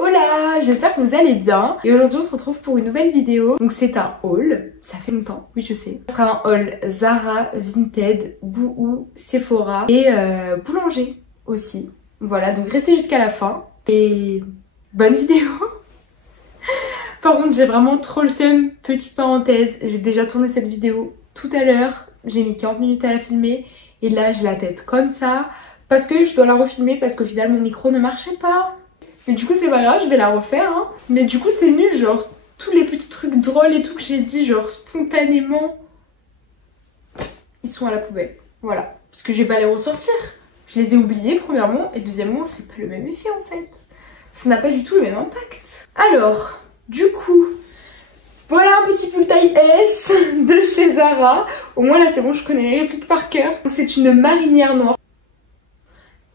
Hola, j'espère que vous allez bien et aujourd'hui on se retrouve pour une nouvelle vidéo. Donc c'est un haul, ça fait longtemps, oui je sais. Ce sera un haul Zara, Vinted, Boohoo, Sephora et Boulanger aussi. Voilà, donc restez jusqu'à la fin et bonne vidéo. Par contre j'ai vraiment trop le seum, petite parenthèse, j'ai déjà tourné cette vidéo tout à l'heure, j'ai mis 40 minutes à la filmer et là j'ai la tête comme ça parce que je dois la refilmer parce qu'au final mon micro ne marchait pas. Mais du coup c'est pas grave, je vais la refaire hein. Mais du coup c'est nul, genre tous les petits trucs drôles et tout que j'ai dit genre spontanément, ils sont à la poubelle. Voilà, parce que je vais pas les ressortir. Je les ai oubliés premièrement et deuxièmement c'est pas le même effet en fait. Ça n'a pas du tout le même impact. Alors, du coup, voilà un petit pull taille S de chez Zara. Au moins là c'est bon, je connais les répliques par cœur. C'est une marinière noire.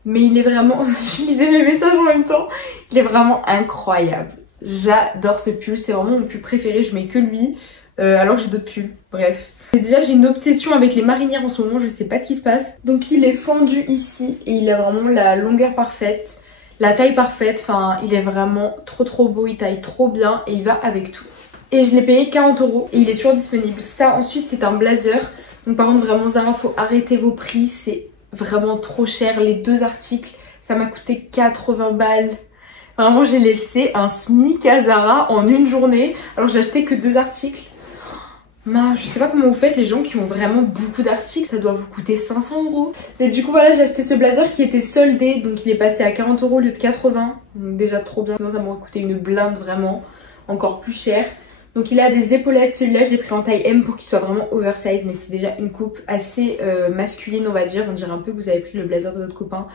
Mais il est vraiment, je lisais mes messages en même temps, il est vraiment incroyable. J'adore ce pull, c'est vraiment mon pull préféré, je mets que lui, alors que j'ai d'autres pulls, bref. Et déjà j'ai une obsession avec les marinières en ce moment, je sais pas ce qui se passe. Donc il est fendu ici et il a vraiment la longueur parfaite, la taille parfaite, enfin il est vraiment trop beau, il taille trop bien et il va avec tout. Et je l'ai payé 40 € et il est toujours disponible. Ça ensuite c'est un blazer, donc par contre vraiment Zara faut arrêter vos prix, c'est vraiment trop cher. Les deux articles ça m'a coûté 80 balles. Vraiment j'ai laissé un SMIC à Zara en une journée alors j'ai acheté que deux articles. Je sais pas comment vous faites les gens qui ont vraiment beaucoup d'articles, ça doit vous coûter 500 €. Mais du coup voilà, j'ai acheté ce blazer qui était soldé, donc il est passé à 40 € au lieu de 80. Donc déjà trop bien, sinon ça m'aurait coûté une blinde vraiment, encore plus cher. Donc il a des épaulettes, celui-là j'ai pris en taille M pour qu'il soit vraiment oversize, mais c'est déjà une coupe assez masculine on va dire. On dirait un peu que vous avez pris le blazer de votre copain.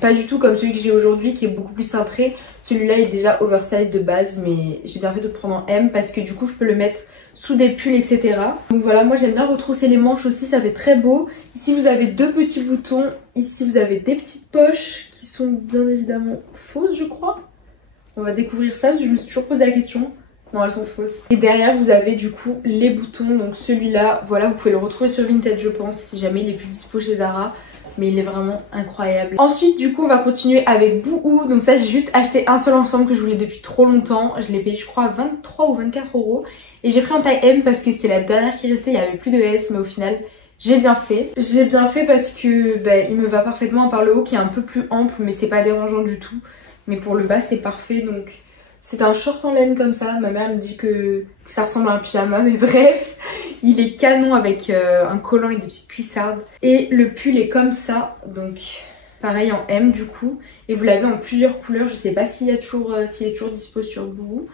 Pas du tout comme celui que j'ai aujourd'hui qui est beaucoup plus cintré. Celui-là est déjà oversize de base, mais j'ai bien fait de le prendre en M parce que du coup je peux le mettre sous des pulls etc. Donc voilà, moi j'aime bien retrousser les manches aussi, ça fait très beau. Ici vous avez deux petits boutons, ici vous avez des petites poches qui sont bien évidemment fausses je crois. On va découvrir ça, je me suis toujours posé la question. Non, elles sont fausses. Et derrière vous avez du coup les boutons, donc celui-là, voilà, vous pouvez le retrouver sur Vinted je pense, si jamais il est plus dispo chez Zara. Mais il est vraiment incroyable. Ensuite du coup on va continuer avec Boohoo. Donc ça j'ai juste acheté un seul ensemble que je voulais depuis trop longtemps. Je l'ai payé je crois 23 ou 24 €. Et j'ai pris en taille M parce que c'était la dernière qui restait, il n'y avait plus de S. Mais au final j'ai bien fait. J'ai bien fait parce que il me va parfaitement par le haut qui est un peu plus ample, mais c'est pas dérangeant du tout. Mais pour le bas c'est parfait. Donc c'est un short en laine comme ça. Ma mère me dit que ça ressemble à un pyjama, mais bref. Il est canon avec un collant et des petites cuissardes. Et le pull est comme ça, donc pareil en M du coup. Et vous l'avez en plusieurs couleurs, je sais pas s'il est toujours dispo sur Boohoo.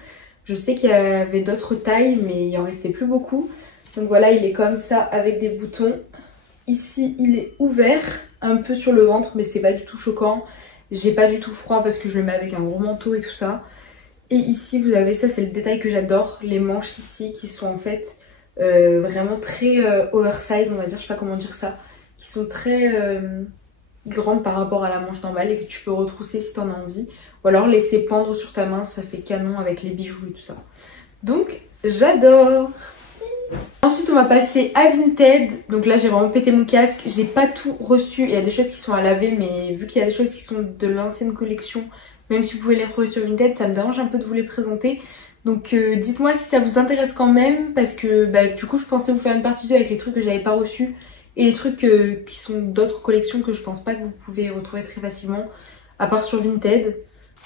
Je sais qu'il y avait d'autres tailles, mais il en restait plus beaucoup. Donc voilà, il est comme ça avec des boutons. Ici, il est ouvert un peu sur le ventre, mais c'est pas du tout choquant. J'ai pas du tout froid parce que je le mets avec un gros manteau et tout ça. Et ici, vous avez ça, c'est le détail que j'adore. Les manches ici qui sont en fait vraiment très oversize, on va dire, je sais pas comment dire ça. Qui sont très grandes par rapport à la manche normale et que tu peux retrousser si t'en as envie. Ou alors laisser pendre sur ta main, ça fait canon avec les bijoux et tout ça. Donc, j'adore! Ensuite, on va passer à Vinted. Donc là, j'ai vraiment pété mon casque. J'ai pas tout reçu. Il y a des choses qui sont à laver, mais vu qu'il y a des choses qui sont de l'ancienne collection, même si vous pouvez les retrouver sur Vinted, ça me dérange un peu de vous les présenter. Donc dites-moi si ça vous intéresse quand même, parce que du coup je pensais vous faire une partie 2 avec les trucs que j'avais pas reçus et les trucs qui sont d'autres collections que je pense pas que vous pouvez retrouver très facilement, à part sur Vinted.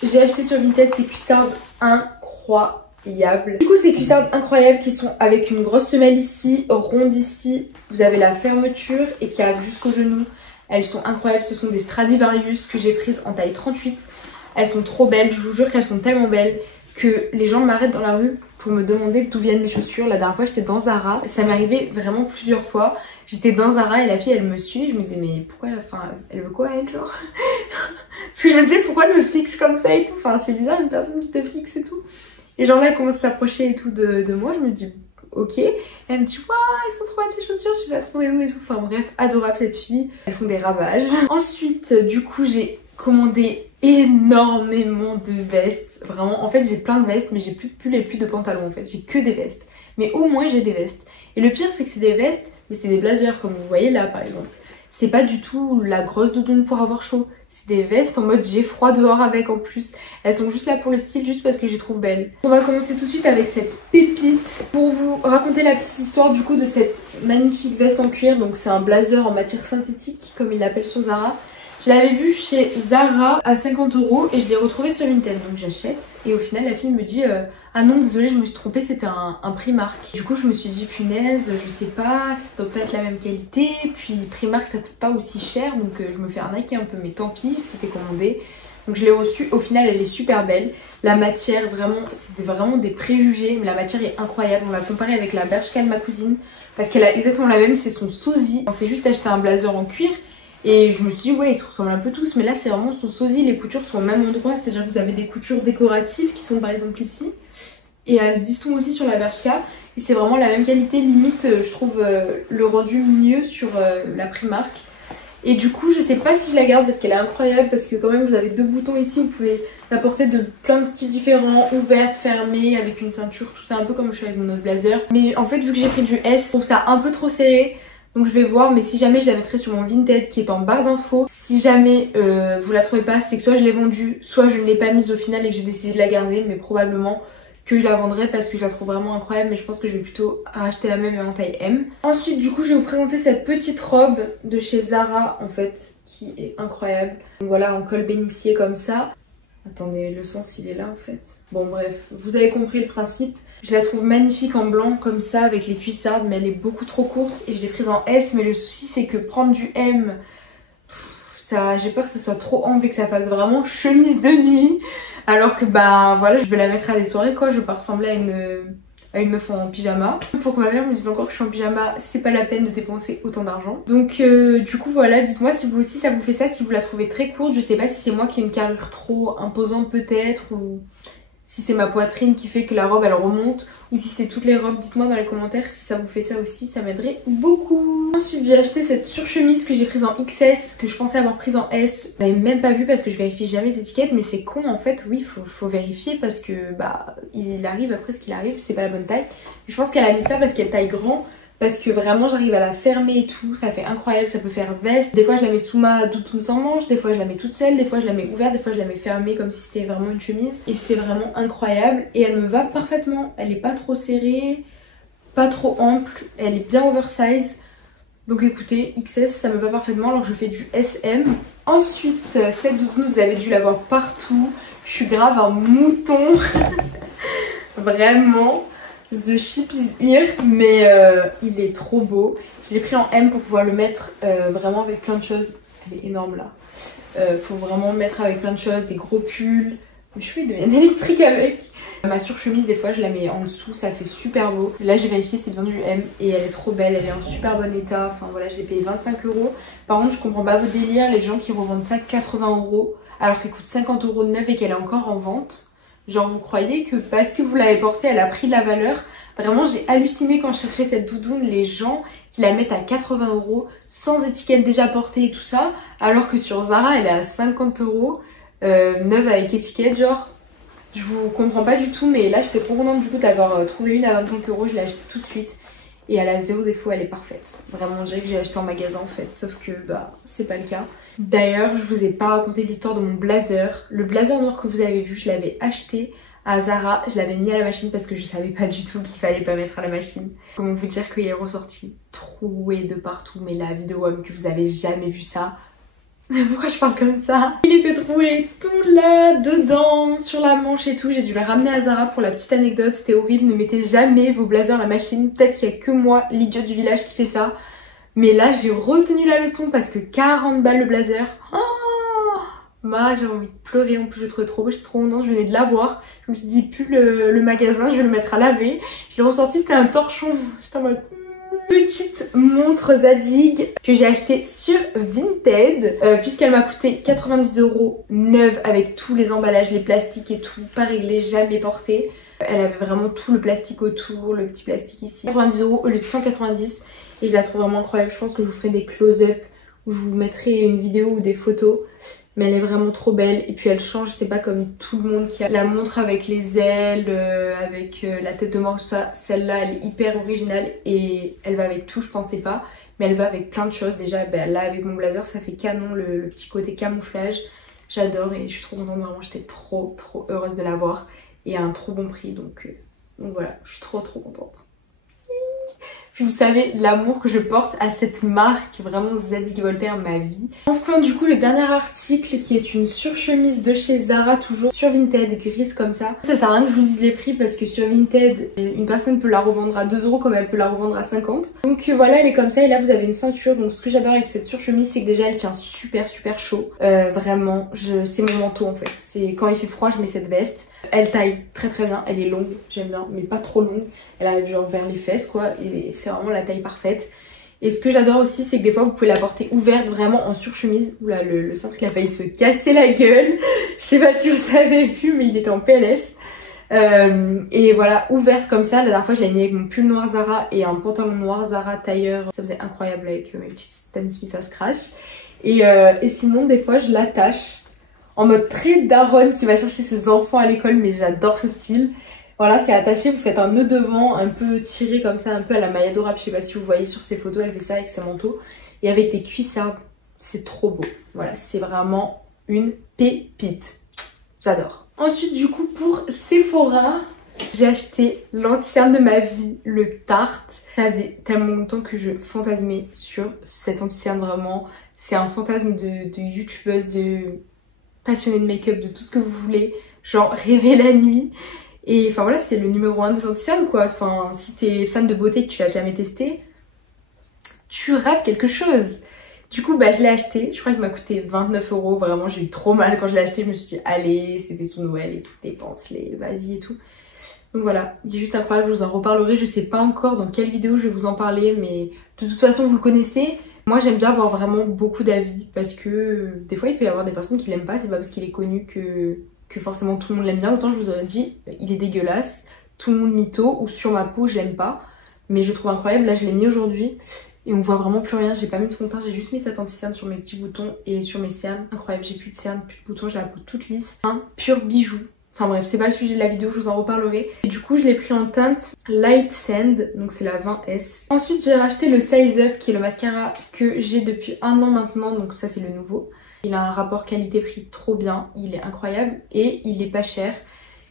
J'ai acheté sur Vinted ces cuissardes incroyables. Du coup ces cuissardes incroyables qui sont avec une grosse semelle ici, ronde ici, vous avez la fermeture et qui arrive jusqu'au genou. Elles sont incroyables, ce sont des Stradivarius que j'ai prises en taille 38. Elles sont trop belles, je vous jure qu'elles sont tellement belles que les gens m'arrêtent dans la rue pour me demander d'où viennent mes chaussures. La dernière fois j'étais dans Zara, ça m'est arrivé vraiment plusieurs fois. J'étais dans Zara et la fille elle me suit, je me disais mais pourquoi, elle veut quoi elle genre. Parce que je me disais pourquoi elle me fixe comme ça et tout, enfin c'est bizarre une personne qui te fixe et tout. Et genre là elle commence à s'approcher et tout de moi, je me dis ok. Et elle me dit waouh elles sont trop belles tes chaussures, tu les as trouvées où et tout. Enfin bref, adorable cette fille, elles font des ravages. Ensuite du coup j'ai commandé énormément de vestes, vraiment en fait j'ai plein de vestes mais j'ai plus de pulls et plus de pantalons en fait, j'ai que des vestes, mais au moins j'ai des vestes. Et le pire c'est que c'est des vestes mais c'est des blazers comme vous voyez là par exemple. c'est pas du tout la grosse doudoune pour avoir chaud. C'est des vestes en mode j'ai froid dehors avec en plus. Elles sont juste là pour le style, juste parce que je les trouve belles. On va commencer tout de suite avec cette pépite pour vous raconter la petite histoire du coup de cette magnifique veste en cuir. Donc c'est un blazer en matière synthétique comme ils l'appellent sur Zara. Je l'avais vu chez Zara à 50 € et je l'ai retrouvé sur Vinted, donc j'achète. Et au final la fille me dit ah non désolée je me suis trompée, c'était un Primark. Du coup je me suis dit punaise je sais pas, ça doit pas être la même qualité. Puis Primark ça coûte pas aussi cher donc je me fais arnaquer un peu, mais tant pis c'était commandé. Donc je l'ai reçue, au final elle est super belle. La matière vraiment, c'était vraiment des préjugés mais la matière est incroyable. On l'a comparée avec la Bershka de ma cousine parce qu'elle a exactement la même, c'est son sosie. On s'est juste acheté un blazer en cuir. Et je me suis dit ouais ils se ressemblent un peu tous, mais là c'est vraiment son sosie, les coutures sont au même endroit, c'est-à-dire que vous avez des coutures décoratives qui sont par exemple ici et elles y sont aussi sur la Bershka et c'est vraiment la même qualité, limite je trouve le rendu mieux sur la Primark. Et du coup je sais pas si je la garde parce qu'elle est incroyable, parce que quand même vous avez deux boutons ici, vous pouvez la porter de plein de styles différents, ouverte, fermée, avec une ceinture, tout ça un peu comme je fais avec mon autre blazer. Mais en fait vu que j'ai pris du S, je trouve ça un peu trop serré. Donc je vais voir, mais si jamais je la mettrai sur mon Vinted qui est en barre d'infos. Si jamais vous la trouvez pas, c'est que soit je l'ai vendue, soit je ne l'ai pas mise au final et que j'ai décidé de la garder. Mais probablement que je la vendrai parce que je la trouve vraiment incroyable. Mais je pense que je vais plutôt racheter la même en taille M. Ensuite du coup je vais vous présenter cette petite robe de chez Zara en fait, qui est incroyable. Donc voilà, en col bénissier comme ça. Attendez, le sens il est là en fait. Bon bref, vous avez compris le principe. Je la trouve magnifique en blanc comme ça avec les cuissardes, mais elle est beaucoup trop courte et je l'ai prise en S. Mais le souci c'est que prendre du M, j'ai peur que ça soit trop ample et que ça fasse vraiment chemise de nuit. Alors que bah voilà, je vais la mettre à des soirées quoi, je veux pas ressembler à une meuf en pyjama. Pour que ma mère me dise encore que je suis en pyjama, c'est pas la peine de dépenser autant d'argent. Donc du coup voilà, dites-moi si vous aussi ça vous fait ça, si vous la trouvez très courte. Je sais pas si c'est moi qui ai une carrure trop imposante peut-être, ou si c'est ma poitrine qui fait que la robe elle remonte, ou si c'est toutes les robes. Dites-moi dans les commentaires si ça vous fait ça aussi, ça m'aiderait beaucoup. Ensuite j'ai acheté cette surchemise que j'ai prise en XS, que je pensais avoir prise en S. Vous n'avez même pas vu parce que je vérifie jamais les étiquettes, mais c'est con en fait. Oui faut vérifier parce que bah il arrive après ce qu'il arrive, c'est pas la bonne taille. Je pense qu'elle a mis ça parce qu'elle taille grand, parce que vraiment j'arrive à la fermer et tout, ça fait incroyable, ça peut faire veste. Des fois je la mets sous ma doudoune sans manche, des fois je la mets toute seule, des fois je la mets ouverte, des fois je la mets fermée comme si c'était vraiment une chemise. Et c'est vraiment incroyable et elle me va parfaitement, elle est pas trop serrée, pas trop ample, elle est bien oversize. Donc écoutez, XS ça me va parfaitement alors que je fais du SM. Ensuite cette doudoune vous avez dû la voir partout, je suis grave un mouton, vraiment. The ship is here, mais il est trop beau. Je l'ai pris en M pour pouvoir le mettre vraiment avec plein de choses. Elle est énorme là. Pour vraiment mettre avec plein de choses, des gros pulls. Mes cheveux ils deviennent électriques avec. Ma surchemise des fois je la mets en dessous, ça fait super beau. Là j'ai vérifié, c'est bien du M et elle est trop belle, elle est en super bon état. Enfin voilà, je l'ai payé 25 €. Par contre je comprends pas vos délires, les gens qui revendent ça 80 € alors qu'elle coûte 50 € de neuf et qu'elle est encore en vente. Genre vous croyez que parce que vous l'avez portée elle a pris de la valeur? Vraiment j'ai halluciné quand je cherchais cette doudoune, les gens qui la mettent à 80 € sans étiquette déjà portée et tout ça, alors que sur Zara elle est à 50 €, neuve avec étiquette. Genre je vous comprends pas du tout, mais là j'étais trop contente du coup d'avoir trouvé une à 25 €, je l'ai achetée tout de suite et elle a zéro défaut, elle est parfaite. Vraiment on dirait que j'ai acheté en magasin en fait, sauf que bah c'est pas le cas. D'ailleurs je vous ai pas raconté l'histoire de mon blazer. Le blazer noir que vous avez vu, je l'avais acheté à Zara, je l'avais mis à la machine parce que je savais pas du tout qu'il fallait pas mettre à la machine. Comment vous dire qu'il est ressorti troué de partout, mais la vidéo homme que vous avez jamais vu ça. Pourquoi je parle comme ça? Il était troué tout là, dedans, sur la manche et tout. J'ai dû le ramener à Zara pour la petite anecdote, c'était horrible. Ne mettez jamais vos blazers à la machine. Peut-être qu'il y a que moi, l'idiote du village, qui fait ça. Mais là j'ai retenu la leçon parce que 40 balles le blazer. J'ai envie de pleurer, en plus je le trouvais trop beau, j'étais trop contente, je venais de l'avoir. Je me suis dit plus le magasin, je vais le mettre à laver. Je l'ai ressorti, c'était un torchon. J'étais en mode... Petite montre Zadig que j'ai acheté sur Vinted puisqu'elle m'a coûté 90 € neuve avec tous les emballages, les plastiques et tout, pas réglé, jamais porté. Elle avait vraiment tout le plastique autour, le petit plastique ici. 90 € au lieu de 190 et je la trouve vraiment incroyable. Je pense que je vous ferai des close-up où je vous mettrai une vidéo ou des photos. Mais elle est vraiment trop belle et puis elle change, c'est pas comme tout le monde qui a la montre avec les ailes, avec la tête de mort, tout ça. Celle-là elle est hyper originale et elle va avec tout, je pensais pas. mais elle va avec plein de choses. Déjà là avec mon blazer ça fait canon, le petit côté camouflage, j'adore et je suis trop contente, vraiment j'étais trop heureuse de l'avoir et à un trop bon prix, donc voilà, je suis trop contente. Puis vous savez l'amour que je porte à cette marque, vraiment Zadig Voltaire ma vie. Enfin du coup le dernier article qui est une surchemise de chez Zara, toujours sur Vinted, grise comme ça. Ça sert à rien que je vous dise les prix parce que sur Vinted une personne peut la revendre à 2 € comme elle peut la revendre à 50. Donc voilà, elle est comme ça et là vous avez une ceinture. Donc ce que j'adore avec cette surchemise c'est que déjà elle tient super chaud. Vraiment c'est mon manteau en fait. C'est quand il fait froid je mets cette veste. Elle taille très bien, elle est longue, j'aime bien, mais pas trop longue. Elle arrive genre vers les fesses quoi, et c'est vraiment la taille parfaite. Et ce que j'adore aussi, c'est que des fois vous pouvez la porter ouverte vraiment en surchemise. Oula, le cintre il a failli se casser la gueule. Je sais pas si vous avez vu, mais il était en PLS. Et voilà, ouverte comme ça. La dernière fois je l'ai mis avec mon pull noir Zara et un pantalon noir Zara tailleur. Ça faisait incroyable avec mes petites Stan Smith à scratch. Et sinon des fois je l'attache en mode très daronne qui va chercher ses enfants à l'école, mais j'adore ce style. Voilà, c'est attaché, vous faites un nœud devant, un peu tiré comme ça, un peu à la Maya Dora. Je sais pas si vous voyez sur ses photos, elle fait ça avec ses manteaux. Et avec des cuissardes, c'est trop beau. Voilà, c'est vraiment une pépite. J'adore. Ensuite, du coup, pour Sephora, j'ai acheté l'anti-cerne de ma vie, le Tarte. Ça faisait tellement longtemps que je fantasmais sur cet anti-cerne, vraiment. C'est un fantasme de youtubeuse, de passionnée de make-up, de tout ce que vous voulez. Genre, rêver la nuit. Et enfin voilà, c'est le numéro 1 des anti-cernes quoi. Enfin, si t'es fan de beauté et que tu l'as jamais testé, tu rates quelque chose. Du coup, je l'ai acheté. Je crois qu'il m'a coûté 29 €. Vraiment, j'ai eu trop mal quand je l'ai acheté. Je me suis dit, allez, c'était sous Noël et tout, dépense-les, vas-y et tout. Donc voilà, il est juste incroyable. Je vous en reparlerai. Je sais pas encore dans quelle vidéo je vais vous en parler, mais de toute façon, vous le connaissez. Moi, j'aime bien avoir vraiment beaucoup d'avis parce que des fois, il peut y avoir des personnes qui l'aiment pas. C'est pas parce qu'il est connu que forcément tout le monde l'aime bien. Autant je vous aurais dit il est dégueulasse, tout le monde mytho, ou sur ma peau je l'aime pas, mais je trouve incroyable. Là je l'ai mis aujourd'hui et on voit vraiment plus rien. J'ai pas mis de fond de teint, j'ai juste mis cette anti-cerne sur mes petits boutons et sur mes cernes. Incroyable, j'ai plus de cernes, plus de boutons, j'ai la peau toute lisse. Un pur bijou. Enfin bref, c'est pas le sujet de la vidéo, je vous en reparlerai. Et du coup je l'ai pris en teinte Light Sand, donc c'est la 20S. Ensuite j'ai racheté le Size Up qui est le mascara que j'ai depuis 1 an maintenant, donc ça c'est le nouveau. Il a un rapport qualité-prix trop bien, il est incroyable et il est pas cher,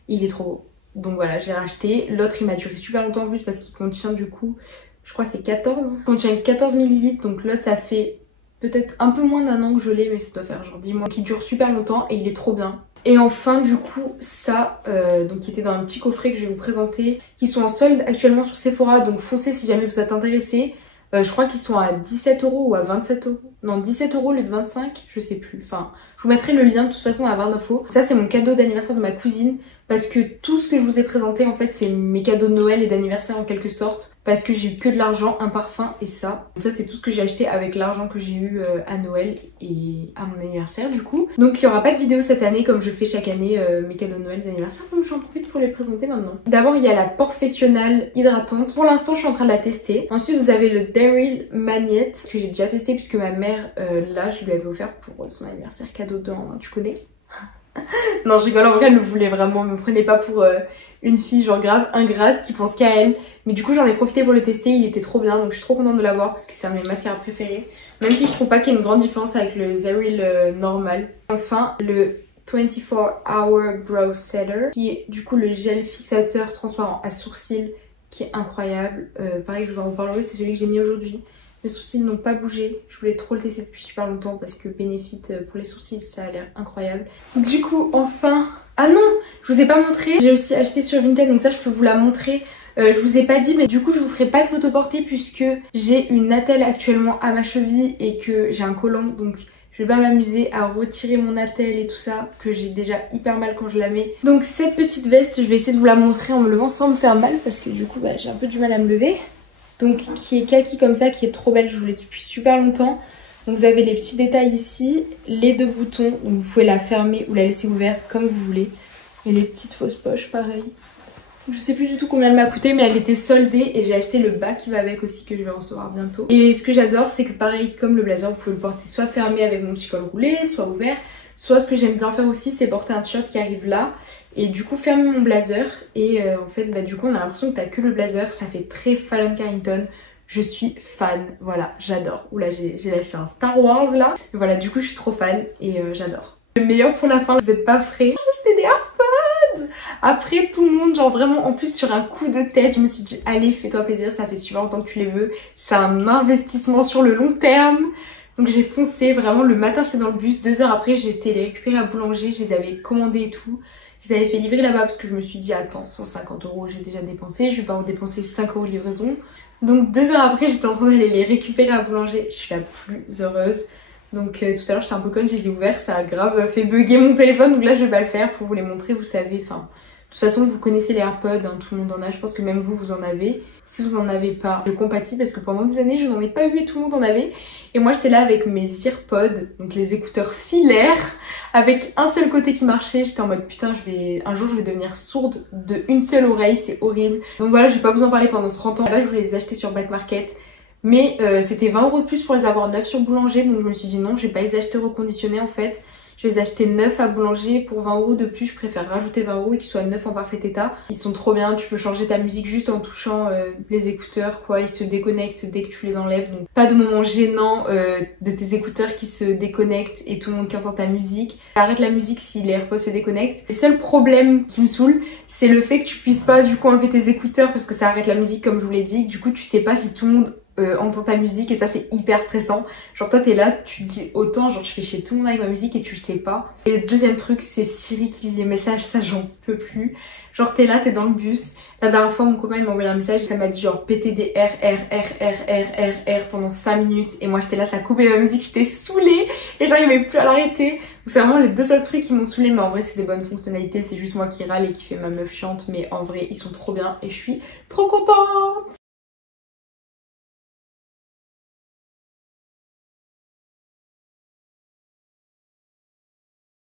il est trop beau. Donc voilà, j'ai racheté. L'autre il m'a duré super longtemps en plus parce qu'il contient du coup, je crois c'est 14. Il contient 14 ml, donc l'autre ça fait peut-être un peu moins d'1 an que je l'ai, mais ça doit faire genre 10 mois. Qui dure super longtemps et il est trop bien. Et enfin du coup ça, donc qui était dans un petit coffret que je vais vous présenter, qui sont en solde actuellement sur Sephora, donc foncez si jamais vous êtes intéressés. Je crois qu'ils sont à 17 € ou à 27 €. Non, 17 € au lieu de 25, je sais plus. Enfin, je vous mettrai le lien de toute façon dans la barre d'infos. Ça, c'est mon cadeau d'anniversaire de ma cousine. Parce que tout ce que je vous ai présenté, en fait, c'est mes cadeaux de Noël et d'anniversaire en quelque sorte. Parce que j'ai eu que de l'argent, un parfum et ça. Donc ça, c'est tout ce que j'ai acheté avec l'argent que j'ai eu à Noël et à mon anniversaire du coup. Donc il n'y aura pas de vidéo cette année comme je fais chaque année mes cadeaux de Noël et d'anniversaire. Donc j'en profite pour les présenter maintenant. D'abord, il y a la Professionnal hydratante. Pour l'instant, je suis en train de la tester. Ensuite, vous avez le Daryl Magnet que j'ai déjà testé puisque ma mère, là, je lui avais offert pour son anniversaire cadeau de an, tu connais. Non, je rigole, en vrai elle le voulait vraiment, me prenez pas pour une fille genre grave ingrate qui pense qu'à elle. Mais du coup j'en ai profité pour le tester, il était trop bien, donc je suis trop contente de l'avoir parce que c'est un de mes mascaras préférés. Même si je trouve pas qu'il y ait une grande différence avec le Zaryl normal. Enfin le 24 Hour Brow Setter qui est du coup le gel fixateur transparent à sourcils qui est incroyable. Pareil, je vous en reparlerai, c'est celui que j'ai mis aujourd'hui. Mes sourcils n'ont pas bougé, je voulais trop le tester depuis super longtemps parce que Benefit pour les sourcils ça a l'air incroyable. Du coup enfin, ah non, je vous ai pas montré, j'ai aussi acheté sur Vinted donc ça je peux vous la montrer. Je vous ai pas dit mais du coup je vous ferai pas de photo portée puisque j'ai une attelle actuellement à ma cheville et que j'ai un collant, donc je vais pas m'amuser à retirer mon attelle et tout ça, que j'ai déjà hyper mal quand je la mets. Donc cette petite veste, je vais essayer de vous la montrer en me levant sans me faire mal parce que du coup j'ai un peu du mal à me lever. Donc qui est kaki comme ça, qui est trop belle, je vous l'ai depuis super longtemps. Donc vous avez les petits détails ici, les 2 boutons, donc vous pouvez la fermer ou la laisser ouverte comme vous voulez. Et les petites fausses poches pareil. Je sais plus du tout combien elle m'a coûté mais elle était soldée et j'ai acheté le bas qui va avec aussi que je vais recevoir bientôt. Et ce que j'adore c'est que pareil comme le blazer vous pouvez le porter soit fermé avec mon petit col roulé, soit ouvert. Soit ce que j'aime bien faire aussi c'est porter un t-shirt qui arrive là et du coup fermer mon blazer et en fait du coup on a l'impression que t'as que le blazer, ça fait très Falcon Carrington. Je suis fan, voilà, j'adore. Oula, j'ai lâché un Star Wars là. Et voilà, du coup je suis trop fan et j'adore. Le meilleur pour la fin, vous êtes pas prêts. J'ai acheté des AirPods. Après tout le monde, genre vraiment, en plus sur un coup de tête, je me suis dit allez, fais-toi plaisir, ça fait super longtemps que tu les veux. C'est un investissement sur le long terme. Donc j'ai foncé, vraiment le matin j'étais dans le bus, 2 heures après j'ai été les récupérer à Boulanger, je les avais commandés et tout. Je les avais fait livrer là-bas parce que je me suis dit attends, 150 € j'ai déjà dépensé, je vais pas en dépenser 5 € de livraison. Donc 2 heures après j'étais en train d'aller les récupérer à Boulanger, je suis la plus heureuse. Donc tout à l'heure j'étais un peu conne, je les ai ouverts, ça a grave fait bugger mon téléphone, donc là je vais pas le faire pour vous les montrer, vous savez, enfin... De toute façon vous connaissez les AirPods, hein, tout le monde en a, je pense que même vous en avez. Si vous en avez pas, je compatis parce que pendant des années je n'en ai pas eu et tout le monde en avait. Et moi j'étais là avec mes AirPods, donc les écouteurs filaires, avec un seul côté qui marchait. J'étais en mode putain un jour je vais devenir sourde de une seule oreille, c'est horrible. Donc voilà, je vais pas vous en parler pendant 30 ans. Là je voulais les acheter sur Back Market. Mais c'était 20 € de plus pour les avoir neufs sur Boulanger, donc je me suis dit non, je vais pas les acheter reconditionnés en fait. Je vais les acheter neufs à Boulanger pour 20 € de plus. Je préfère rajouter 20 € et qu'ils soient neufs en parfait état. Ils sont trop bien, tu peux changer ta musique juste en touchant les écouteurs quoi. Ils se déconnectent dès que tu les enlèves. Donc pas de moment gênant de tes écouteurs qui se déconnectent et tout le monde qui entend ta musique. Arrête la musique si les AirPods se déconnectent. Le seul problème qui me saoule, c'est le fait que tu puisses pas du coup enlever tes écouteurs parce que ça arrête la musique comme je vous l'ai dit. Du coup tu sais pas si tout le monde entend ta musique et ça c'est hyper stressant. Genre toi t'es là, tu te dis autant genre je fais chez tout le monde avec ma musique et tu le sais pas. Et le deuxième truc c'est Siri qui lit les messages, ça j'en peux plus. Genre t'es là, t'es dans le bus. La dernière fois mon copain il m'a envoyé un message, ça m'a dit genre PTDR R pendant 5 minutes et moi j'étais là, ça coupait ma musique, j'étais saoulée et j'arrivais plus à l'arrêter. Donc c'est vraiment les deux seuls trucs qui m'ont saoulée, mais en vrai c'est des bonnes fonctionnalités, c'est juste moi qui râle et qui fait ma meuf chiante, mais en vrai ils sont trop bien et je suis trop contente.